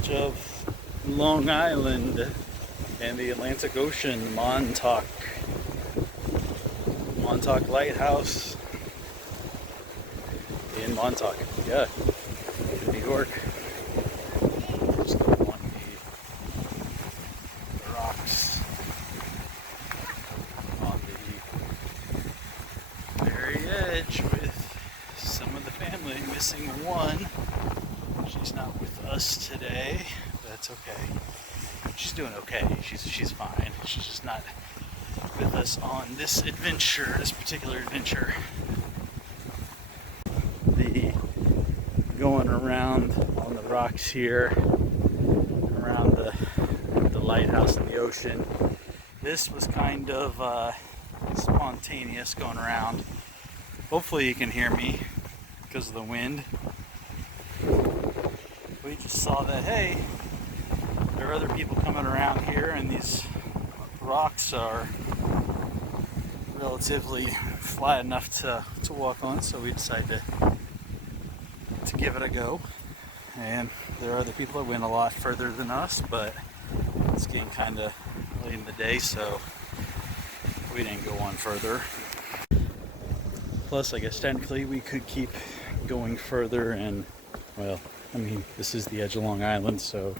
edge of Long Island and the Atlantic Ocean, Montauk Lighthouse in Montauk, yeah, New York. Just go on the rocks on the very edge with some of the family, missing one. She's not with us today, but that's okay. She's doing okay. She's fine. She's just not with us on this adventure, this particular adventure. The going around on the rocks here, around the lighthouse in the ocean. This was kind of spontaneous going around. Hopefully you can hear me because of the wind. We just saw that, hey, there are other people coming around here, and these rocks are relatively flat enough to walk on, so we decided to give it a go. And there are other people that went a lot further than us, but it's getting kind of late in the day, so we didn't go on further. Plus, I guess technically we could keep going further, and well, I mean, this is the edge of Long Island, so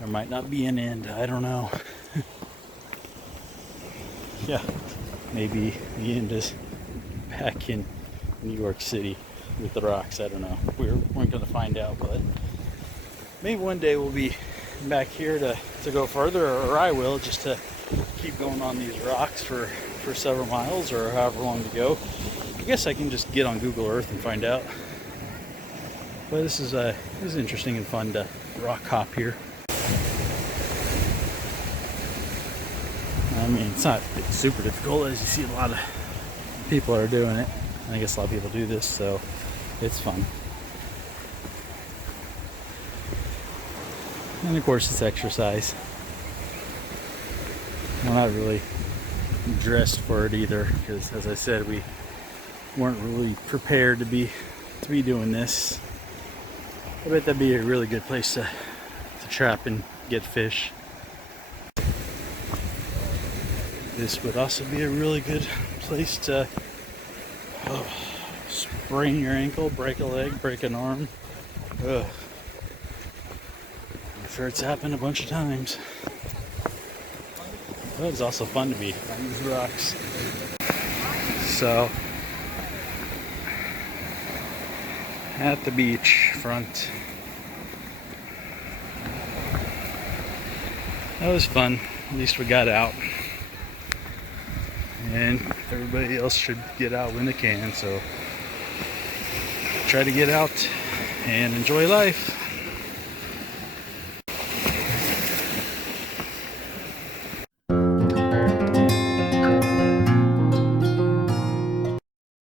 there might not be an end. I don't know. Yeah, maybe the end is back in New York City with the rocks. I don't know. We weren't going to find out, but maybe one day we'll be back here to go further, or I will, just to keep going on these rocks for several miles or however long to go. I guess I can just get on Google Earth and find out. But this is interesting and fun to rock hop here. I mean, it's not super difficult, as you see a lot of people are doing it. I guess a lot of people do this, so it's fun. And of course, it's exercise. I'm not really dressed for it either, because as I said, we weren't really prepared to be doing this. I bet that'd be a really good place to trap and get fish. This would also be a really good place to sprain your ankle, break a leg, break an arm. I'm sure it's happened a bunch of times. But it's also fun to be on these rocks. So, at the beach front. That was fun. At least we got out. And everybody else should get out when they can, so try to get out and enjoy life.